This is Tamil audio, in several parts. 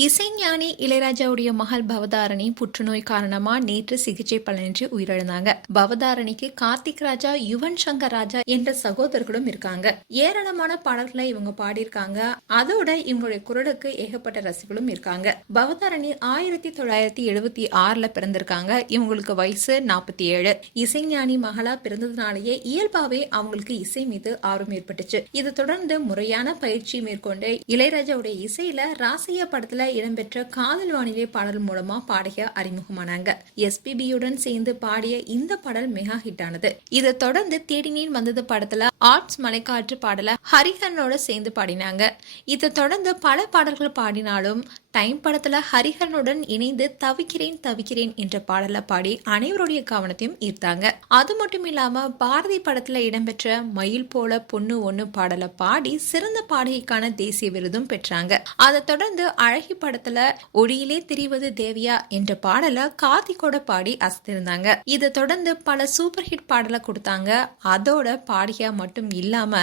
இசைஞானி இளையராஜாவுடைய மகள் பவதாரணி புற்றுநோய் காரணமா நேற்று சிகிச்சை பலனின்றி உயிரிழந்தாங்க. பவதாரணிக்கு கார்த்திக் ராஜா யுவன் சங்கர் ராஜா என்ற சகோதரர்களும் இருக்காங்க. ஏராளமான பாடல்களை இவங்க பாடியிருக்காங்க. அதோட இவங்களுடைய குரலுக்கு ஏகப்பட்ட ரசிகளும் இருக்காங்க. பவதாரணி ஆயிரத்தி தொள்ளாயிரத்தி எழுபத்தி ஆறுல பிறந்திருக்காங்க. இவங்களுக்கு வயசு நாற்பத்தி ஏழு. இசைஞானி மகளா பிறந்ததுனாலேயே இயல்பாவே அவங்களுக்கு இசை மீது ஆர்வம் ஏற்பட்டுச்சு. இதை தொடர்ந்து முறையான பயிற்சி மேற்கொண்டு இளையராஜாவுடைய இசையில ராசியா படத்துல இடம்பெற்ற காதல் வானிலை பாடல் மூலமா பாடக அறிமுகமானாங்க. எஸ்பிபியுடன் சேர்ந்து பாடிய இந்த பாடல் மெகா ஹிட் ஆனது இதை தொடர்ந்து தேடினேன் வந்தது படத்துல ஆர்ட்ஸ் மலைக்காற்று பாடலை ஹரிஹரனோட சேர்ந்து பாடினாங்க. இதை தொடர்ந்து பல பாடல்கள் பாடினாலும் டைம் படத்தில் ஹரிஹரனுடன் இணைந்து தவிக்கிறேன் தவிக்கிறேன் என்ற பாடலை பாடி அனைவருடைய கவனத்தையும் ஈர்த்தாங்க. அது மட்டும் இல்லாமல் பாரதி படத்தில் இடம்பெற்ற மயில் போல பொண்ணு ஒன்று பாடலை பாடி சிறந்த பாடகிக்கான தேசிய விருதும் பெற்றாங்க. அதை தொடர்ந்து அழகி படத்தில் ஒளியிலே தெரிவது தேவியா என்ற பாடலை கார்த்திகோட பாடி அசத்திருந்தாங்க. இதை தொடர்ந்து பல சூப்பர் ஹிட் பாடலை கொடுத்தாங்க. அதோட பாடகியா மட்டும் மட்டும் இல்லாம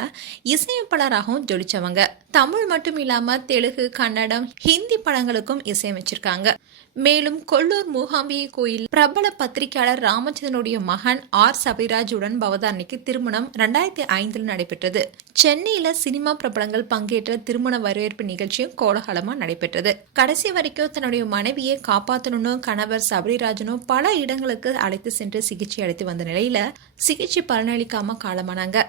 இசையமைப்பாளராகவும் ஜொலிச்சவங்க. தமிழ் மட்டும் இல்லாம தெலுங்கு கன்னடம் ஹிந்தி படங்களுக்கும் இசையமைச்சிருக்காங்க. மேலும் கொல்லூர் மூகாம்பிகை கோயில் பிரபல பத்திரிகையாளர் ராமச்சந்திரனுடைய மகன் ஆர். சபரிராஜுடன் பவதாரணிக்கு திருமணம் ரெண்டாயிரத்தி ஐந்தில் நடைபெற்றது. சென்னையில சினிமா பிரபலங்கள் பங்கேற்ற திருமண வரவேற்பு நிகழ்ச்சியும் கோலாகலமா நடைபெற்றது. கடைசி வரைக்கும் தன்னுடைய மனைவியை காப்பாற்றணும்னு கணவர் சபரிராஜனும் பல இடங்களுக்கு அழைத்து சென்று சிகிச்சை அளித்து வந்த நிலையில சிகிச்சை பலனளிக்காம காலமானாங்க.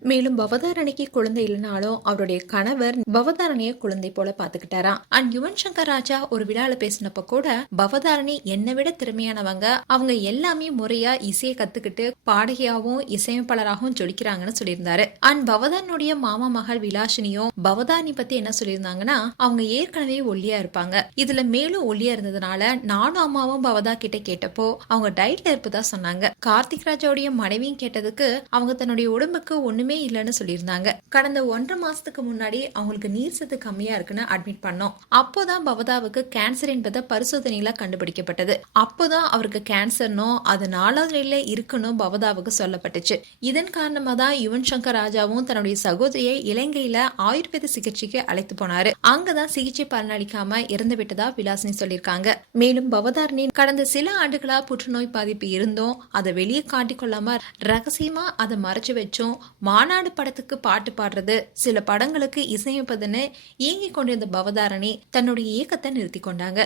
மேலும் பவதாரணிக்கு குழந்தை இல்லைனாலும் அவருடைய கணவர் பவதாரணிய குழந்தை போல பாத்துக்கிட்டாராம் அண்ட் யுவன் சங்கர் ராஜா ஒரு விழால பேசினப்ப கூட பவதாரணி என்னை விட திறமையானவங்க. அவங்க எல்லாமே முறையா இசையை கத்துக்கிட்டு பாடகியாவும் இசையமைப்பாளராகவும் ஜொலிக்கிறாங்கன்னு சொல்லியிருந்தாரு. அண்ட் பவதாரனுடைய மாமா மகள் விலாசினியும் பவதாரணி பத்தி என்ன சொல்லியிருந்தாங்கன்னா அவங்க ஏற்கனவே ஒல்லியா இருப்பாங்க. இதுல மேலும் ஒல்லியா இருந்ததுனால நானும் அம்மாவும் பவதா கிட்ட கேட்டப்போ அவங்க டயட்ல இருப்பதா சொன்னாங்க. கார்த்திக் ராஜாவுடைய மனைவியும் கேட்டதுக்கு அவங்க தன்னுடைய உடம்புக்கு ஒண்ணுமே இல்லைன்னு சொல்லியிருந்தாங்க. கடந்த ஒன்றரை மாசத்துக்கு முன்னாடி அவங்களுக்கு நீர் சத்து கம்மியா இருக்குன்னு அட்மிட் பண்ணோம். அப்போதான் பவதாவுக்கு கேன்சர் என்பதை பரிசோதனையில கண்டுபிடிக்கப்பட்டது. அப்போதான் அவருக்கு கேன்சர்னோ அது நாலாவது நிலையில இருக்குன்னு பவதாவுக்கு சொல்லப்பட்டுச்சு. இதன் காரணமா தான் யுவன் சங்கர் ராஜாவும் தன்னுடைய சகோதரியை இலங்கையில ஆயுர்வேத சிகிச்சைக்கு அழைத்து போனாரு. அங்கதான் சிகிச்சை பலனளிக்காம இறந்து விட்டதா விலாசினி சொல்லியிருக்காங்க. மேலும் பவதாரணி கடந்த சில ஆண்டுகளா புற்றுநோய் பாதிப்பு இருந்தும். அதை வெளியே காட்டிக்கொள்ளாம ரகசியமா அதை மறைச்சு வச்சும். மாநாடு படத்துக்கு பாட்டு பாடுறது சில படங்களுக்கு இசையமைப்பதுன்னு இயங்கிக் கொண்டிருந்த பவதாரணி தன்னுடைய இயக்கத்தை நிறுத்தி கொண்டாங்க.